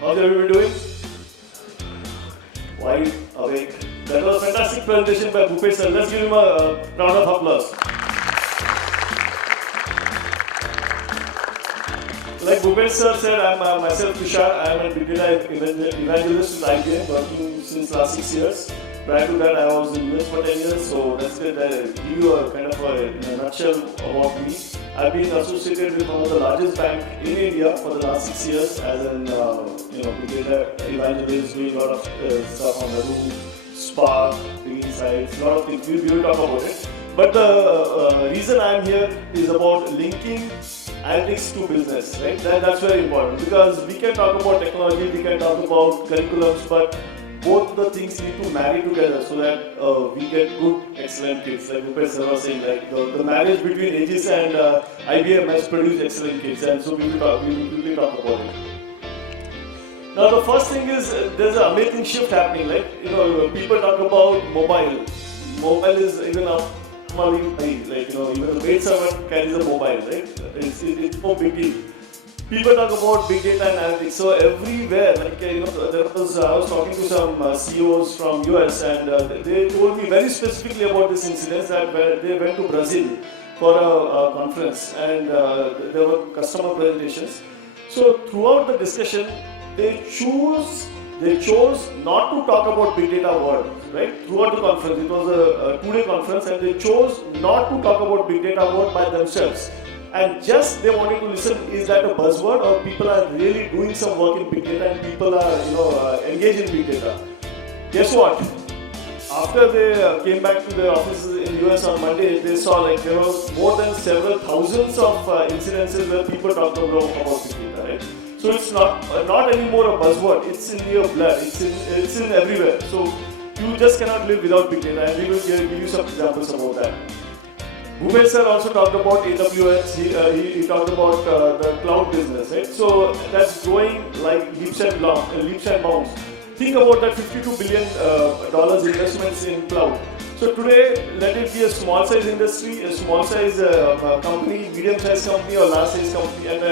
How's everybody doing? Wide awake. That was a fantastic presentation by Bhupesh sir. Let's give him a round of applause. Like Bhupesh sir said, I'm myself Tushar. I'm a Data Evangelist with IBM, working since last 6 years. Prior to that, I was in US for 10 years, so that's good. I give you a kind of in a nutshell about me. I've been associated with one of the largest banks in India for the last 6 years as an data evangelist, doing a lot of stuff on Hadoop, Spark, bringing sites, a lot of things. We will talk about it. But the reason I'm here is about linking analytics to business, right? That's very important because we can talk about technology, we can talk about curriculums, but both the things need to marry together so that we get good, excellent kids. Like Bhupesh sir was saying, like the marriage between Aegis and IBM has produced excellent kids, and so we will talk about it. Now the first thing is there's an amazing shift happening. Like people talk about mobile. Mobile is even a even the maid servant carries a mobile, right? It's no big deal. People talk about big data and analytics. So everywhere, I was talking to some CEOs from US, and they told me very specifically about this incident that they went to Brazil for a conference, and there were customer presentations. So throughout the discussion, they chose not to talk about big data word, right? Throughout the conference, it was a 2-day conference, and they chose not to talk about big data word by themselves. And just they wanted to listen, is that a buzzword or people are really doing some work in big data and people are engaged in big data? Guess what? After they came back to their offices in US on Monday, they saw there was more than several thousands of incidences where people talked about big data, right? So it's not anymore a buzzword. It's in your blood. It's in everywhere. So you just cannot live without big data, and we will give you some examples about that. Bhupesh sir also talked about AWS. He talked about the cloud business, right? So that's growing like leaps and bounds. Think about that $52 billion investments in cloud. So today, let it be a small size industry, a small size company, medium size company or large size company, and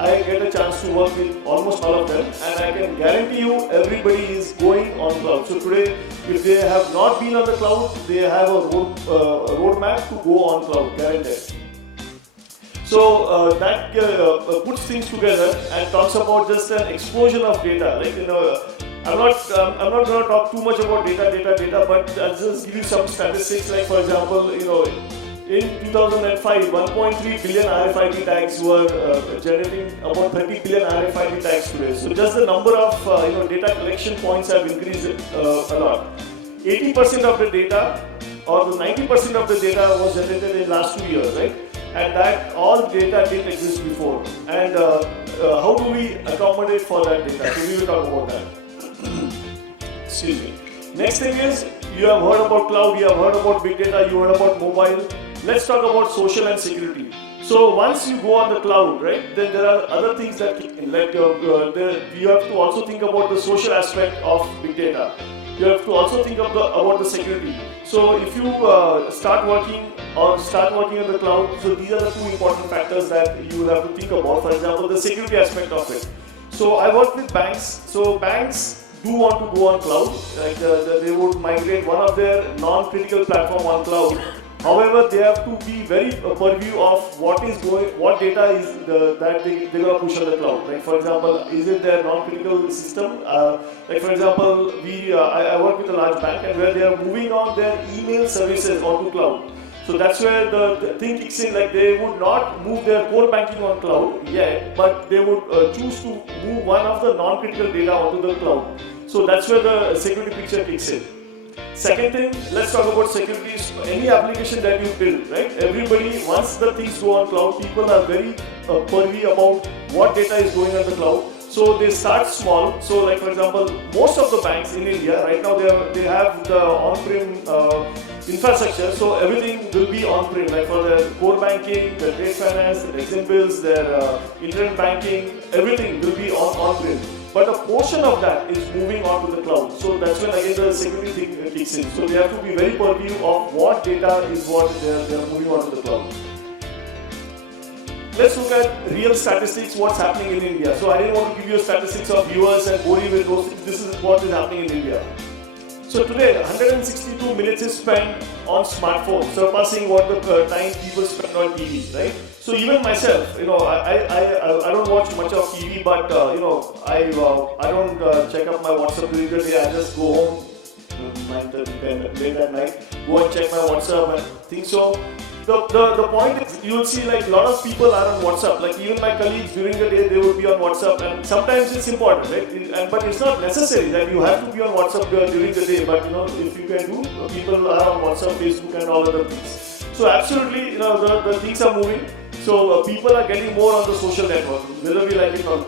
I get a chance to work with almost all of them, and I can guarantee you everybody is going on cloud. So today, if they have not been on the cloud, they have a roadmap to go on cloud, guaranteed. So that puts things together and talks about just an explosion of data. I'm not going to talk too much about data, but I'll just give you some statistics. Like for example, in 2005, 1.3 billion RFID tags were generating about 30 billion RFID tags today. So just the number of data collection points have increased a lot. 80% of the data, or the 90% of the data was generated in the last 2 years, right? And that all data didn't exist before. And how do we accommodate for that data? So we will talk about that. Excuse me. Next thing is, you have heard about cloud, you have heard about big data, you heard about mobile. Let's talk about social and security. So once you go on the cloud, right, then there are other things that kick in. Like you have to also think about the social aspect of big data. You have to also think about the security. So if you start working on the cloud, so these are the two important factors that you will have to think about. For example, the security aspect of it. So I work with banks. So banks do want to go on cloud. They would migrate one of their non-critical platform on cloud. However, they have to be very purview of what data is that they're going to push on the cloud. Like for example, is it their non-critical system? Like for example, I work with a large bank, and where they are moving on their email services onto cloud. So that's where the thing kicks in. Like they would not move their core banking on cloud yet, but they would choose to move one of the non-critical data onto the cloud. So that's where the security picture kicks in. Second thing, let's talk about security. Any application that you build, right? Everybody, once the things go on cloud, people are very purview about what data is going on the cloud. So they start small. So like for example, most of the banks in India right now they have the on-prem infrastructure. So everything will be on-prem. Like for their core banking, their trade finance, their exim bills, their internet banking, everything will be on-prem. But a portion of that is moving on to the cloud. So that's when again the security thing kicks in. So they have to be very purview of what data is what they're moving on to the cloud. let's look at real statistics, what's happening in India. So I didn't want to give you statistics of viewers and bore you with those things. This is what is happening in India. So today, 162 minutes is spent on smartphones, surpassing what the time people spend on TV, right? So even myself, I don't watch much of TV, but I don't check up my WhatsApp during the day. I just go home 9:30, 10 late at night, go and check my WhatsApp and things. So the point is, you will see like a lot of people are on WhatsApp. Like even my colleagues during the day, they would be on WhatsApp, and sometimes it's important, right? But it's not necessary that you have to be on WhatsApp during the day. But if you can do, people are on WhatsApp, Facebook, and all other things. So absolutely, the things are moving. So people are getting more on the social network, whether we like it or not.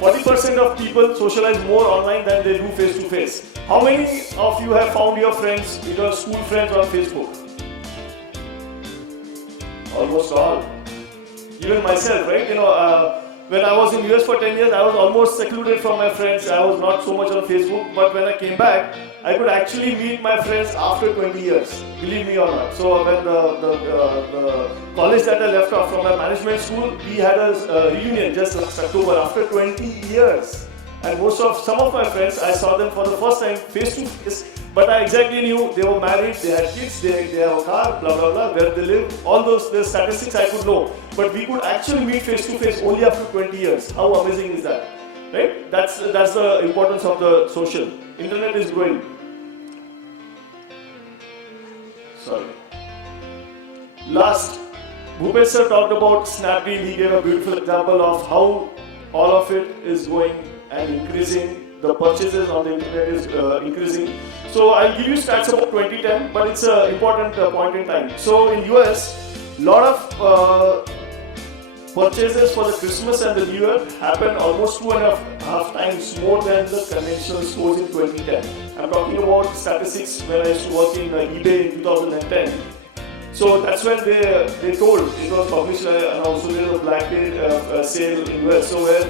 40% of people socialize more online than they do face to face. How many of you have found your friends, your school friends on Facebook? Almost all. Even myself, right? When I was in US for 10 years, I was almost secluded from my friends. I was not so much on Facebook. But when I came back, I could actually meet my friends after 20 years. Believe me or not. So when the college that I left off from my management school, we had a reunion just last October after 20 years. And some of my friends, I saw them for the first time face to face. But I exactly knew they were married, they had kids, they have a car, blah blah blah, where they live, all the statistics I could know. But we could actually meet face to face only after 20 years. How amazing is that? Right? That's the importance of the social. Internet is growing. Sorry. Last, Bhupesh sir talked about Snapdeal. He gave a beautiful example of how all of it is going and increasing. The purchases on the internet is increasing. So I'll give you stats about 2010, but it's an important point in time. So in US, lot of purchases for the Christmas and the New Year happen almost 2.5 times more than the conventional stores in 2010. I'm talking about statistics when I used to work in eBay in 2010. So that's when they told, it was published and also there was a Black Day sale in US. So where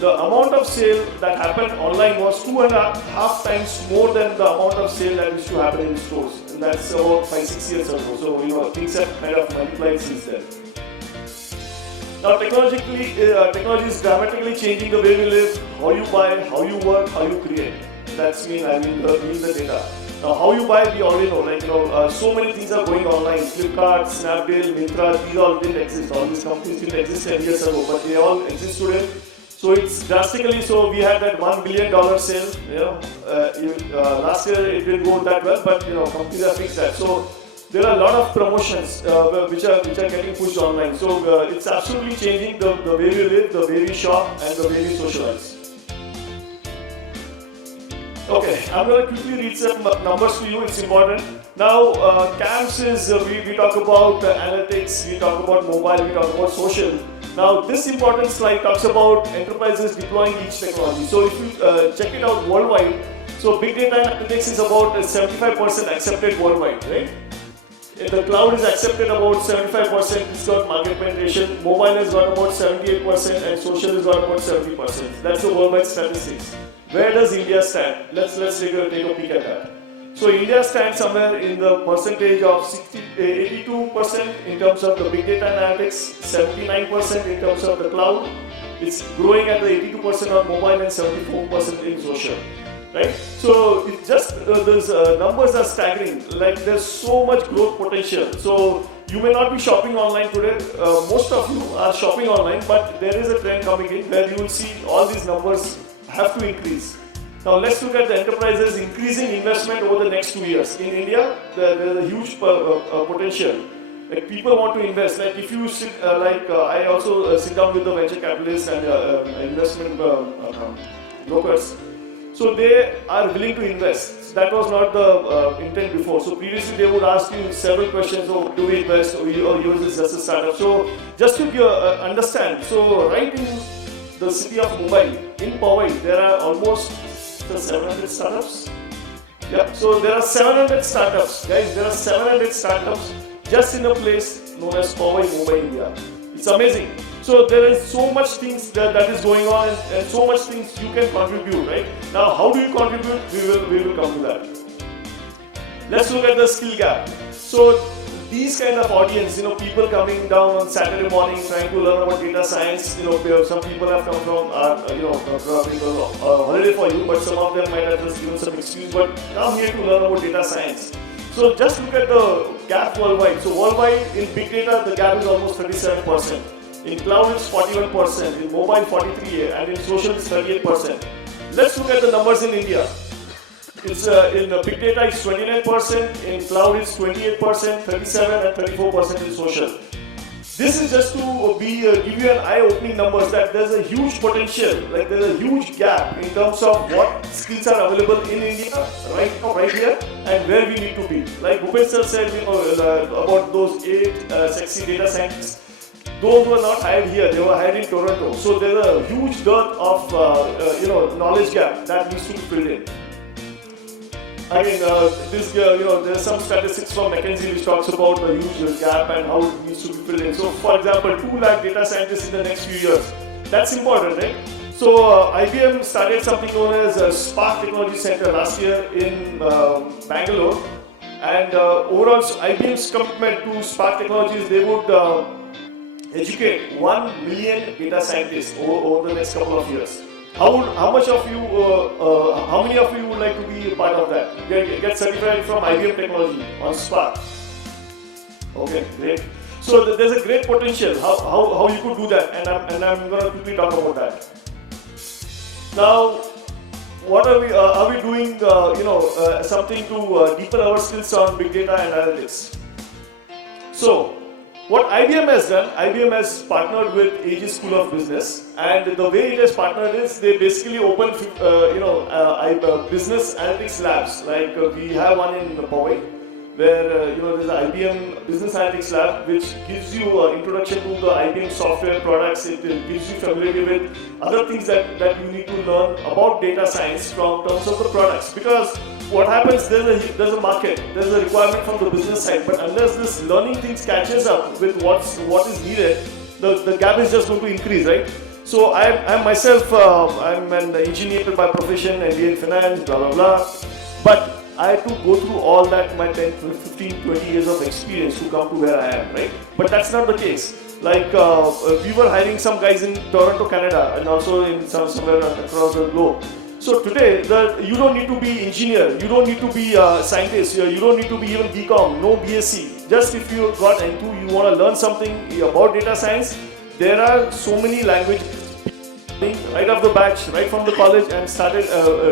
the amount of sale that happened online was 2.5 times more than the amount of sale that used to happen in stores. And that's about 5-6 years ago. So things have kind of multiplied since then. Now technology is dramatically changing the way we live, how you buy, how you work, how you create. That's the data. Now how you buy, we already know. So many things are going online. Flipkart, Snapdeal, Myntra, these all didn't exist. All these companies didn't exist 10 years ago, but they all exist today. So it's drastically, so we had that $1 billion sale, last year it didn't go that well, but companies have fixed that. So there are a lot of promotions which are getting pushed online. So it's absolutely changing the way we live, the way we shop, and the way we socialize. Okay, I'm going to quickly read some numbers to you, it's important. Now, CAMS is, we talk about analytics, we talk about mobile, we talk about social. Now, this important slide talks about enterprises deploying each technology. So, if you check it out worldwide, so big data analytics is about 75% accepted worldwide, right? The cloud is accepted about 75%, it's got market penetration, mobile has got about 78%, and social has got about 70%. That's the worldwide statistics. Where does India stand? Let's take a peek at that. So India stands somewhere in the percentage of 82% in terms of the big data analytics, 79% in terms of the cloud. It's growing at the 82% on mobile and 74% in social. Right? So it's just those numbers are staggering. Like there's so much growth potential. So you may not be shopping online today. Most of you are shopping online, but there is a trend coming in where you will see all these numbers have to increase. Now let's look at the enterprises increasing investment over the next 2 years. In India, there's a huge potential. Like people want to invest. Like if you sit, I also sit down with the venture capitalists and investment brokers. So they are willing to invest. That was not the intent before. So previously they would ask you several questions. Oh, do we invest or use this as a startup? So just to understand. So right in the city of Mumbai, in Powai, there are almost 700 startups. Yeah, so there are 700 startups, guys. There are 700 startups just in a place known as Powai, Mumbai, India. It's amazing. So there is so much things that is going on, and so much things you can contribute, right? Now, how do you contribute? We will come to that. Let's look at the skill gap. So these kind of audience, people coming down on Saturday morning trying to learn about data science, some people have come from, probably holiday for you, but some of them might have just given some excuse, but come here to learn about data science. So just look at the gap worldwide. So worldwide in big data, the gap is almost 37%. In cloud, it's 41%. In mobile, 43%, and in social, it's 38%. Let's look at the numbers in India. It's in big data, it's 29%. In cloud, it's 28%, 37%, and 34% in social. This is just to give you an eye-opening numbers that there's a huge potential, like there's a huge gap in terms of what skills are available in India right now, right here, and where we need to be. Like Bhupesh sir said, about those 8 sexy data scientists. Those were not hired here; they were hired in Toronto. So there's a huge dearth of knowledge gap that needs to be filled in. Again, there's some statistics from McKinsey which talks about the huge gap and how it needs to be filled in. So, for example, 2 lakh data scientists in the next few years. That's important, right? So, IBM started something known as a Spark Technology Center last year in Bangalore. And overall, IBM's commitment to Spark Technologies, they would educate 1 million data scientists over the next couple of years. How many of you would like to be a part of that? Get certified from IBM technology on Spark. Okay, great. So there's a great potential how you could do that, and I'm going to quickly talk about that. Now, what are we doing? Something to deepen our skills on big data and analytics. So, what IBM has done, IBM has partnered with Aegis School of Business, and the way it has partnered is they basically open, business analytics labs. Like we have one in Powai, where there's an IBM Business Analytics Lab, which gives you an introduction to the IBM software products. It gives you familiarity with other things that you need to learn about data science from terms of the products. Because what happens, there's a market, there's a requirement from the business side, but unless this learning things catches up with what is needed, the gap is just going to increase, right? So I myself, I'm an engineer by profession, MBA in finance, blah blah blah, but I had to go through all that, my 10, 15, 20 years of experience to come to where I am, right? But that's not the case. Like we were hiring some guys in Toronto, Canada, and also in somewhere across the globe. So today, you don't need to be engineer, you don't need to be a scientist, you don't need to be even BCom, no BSc. Just if you got into, you want to learn something about data science, there are so many languages right off the batch, right from the college, and started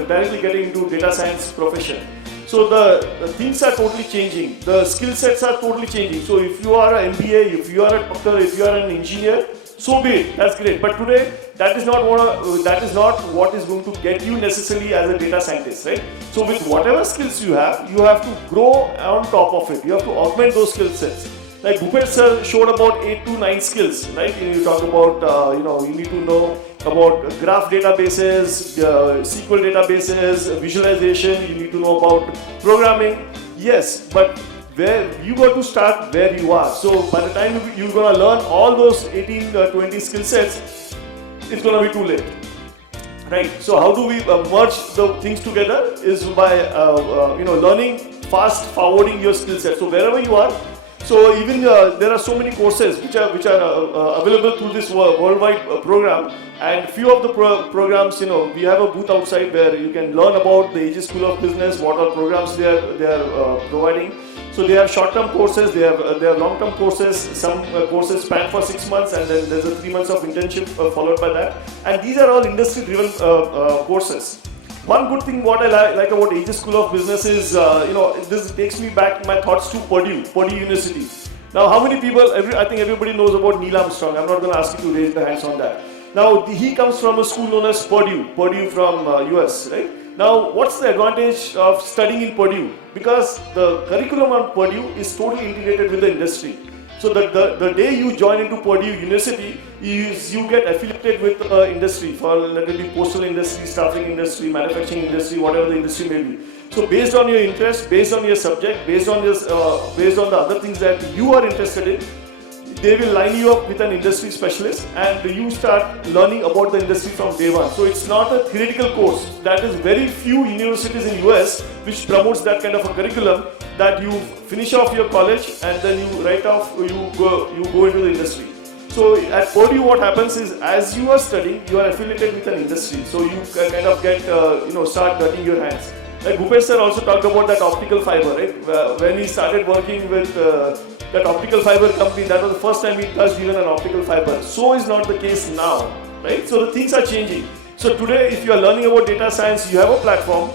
directly getting into data science profession. So the things are totally changing, the skill sets are totally changing. So if you are an MBA, if you are a doctor, if you are an engineer, so be it, that's great. But today, that is not what is going to get you necessarily as a data scientist, right? So with whatever skills you have to grow on top of it. You have to augment those skill sets. Like Bhupesh sir showed about 8 to 9 skills, right? You talk about, you need to know about graph databases, SQL databases, visualization. You need to know about programming. Yes, but where you got to start where you are. So by the time you're going to learn all those 18, 20 skill sets, it's going to be too late. Right? So how do we merge the things together is by learning fast forwarding your skill set. So wherever you are, so even there are so many courses which are available through this worldwide program, and few of the programs, we have a booth outside where you can learn about the Aegis School of Business, what all programs they are providing. So they have short-term courses, they have long-term courses. Some courses span for 6 months, and then there's a 3 months of internship followed by that. And these are all industry-driven courses. One good thing what I like about Aegis School of Business is, this takes me back my thoughts to Purdue University. Now, how many people? I think everybody knows about Neil Armstrong. I'm not going to ask you to raise the hands on that. Now, he comes from a school known as Purdue from US, right? Now, what's the advantage of studying in Purdue? Because the curriculum on Purdue is totally integrated with the industry. So the day you join into Purdue University, you get affiliated with industry, for let it be postal industry, staffing industry, manufacturing industry, whatever the industry may be. So based on your interest, based on your subject, based on the other things that you are interested in, they will line you up with an industry specialist, and you start learning about the industry from day one. So it's not a theoretical course. That is very few universities in US which promotes that kind of a curriculum, that you finish off your college and then you go into the industry. So at Purdue, what happens is, as you are studying, you are affiliated with an industry. So you kind of get, start dirtying your hands. Like Bhupesh sir also talked about that optical fiber, right? When he started working with that optical fiber company, that was the first time he touched even an optical fiber. So is not the case now, right? So the things are changing. So today, if you are learning about data science, you have a platform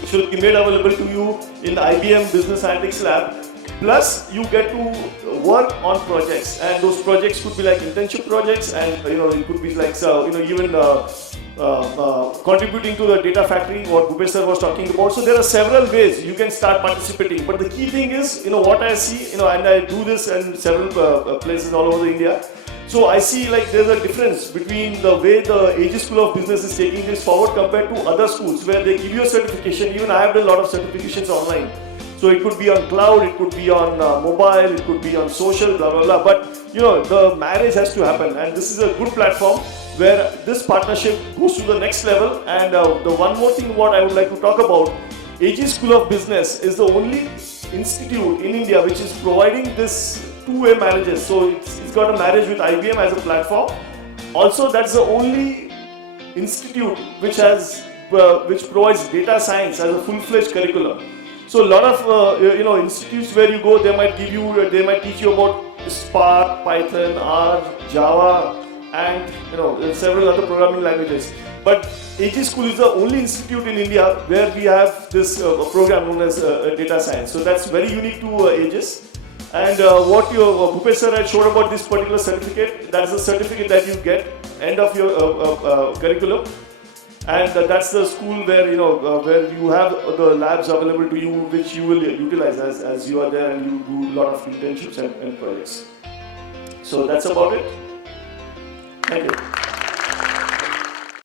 which will be made available to you in the IBM Business Analytics Lab. Plus, you get to work on projects, and those projects could be like internship projects, and it could be like even contributing to the data factory, what Bhupesh sir was talking about. So there are several ways you can start participating. But the key thing is, what I see, and I do this in several places all over India. So I see like there's a difference between the way the Aegis School of Business is taking this forward compared to other schools where they give you a certification. Even I have done a lot of certifications online. So it could be on cloud, it could be on mobile, it could be on social, blah, blah, blah. But, the marriage has to happen. And this is a good platform where this partnership goes to the next level. And the one more thing what I would like to talk about, Aegis School of Business is the only institute in India which is providing this two-way marriages. So it's got a marriage with IBM as a platform. Also, that's the only institute which provides data science as a full-fledged curriculum. So a lot of institutes where you go, they might teach you about Spark, Python, R, Java, and several other programming languages. But Aegis School is the only institute in India where we have this program known as data science. So that's very unique to Aegis. And what Bhupesh sir had showed about this particular certificate, that's a certificate that you get end of your curriculum. And that's the school where where you have the labs available to you, which you will utilize as you are there and you do a lot of internships and projects. So that's about it. Thank you.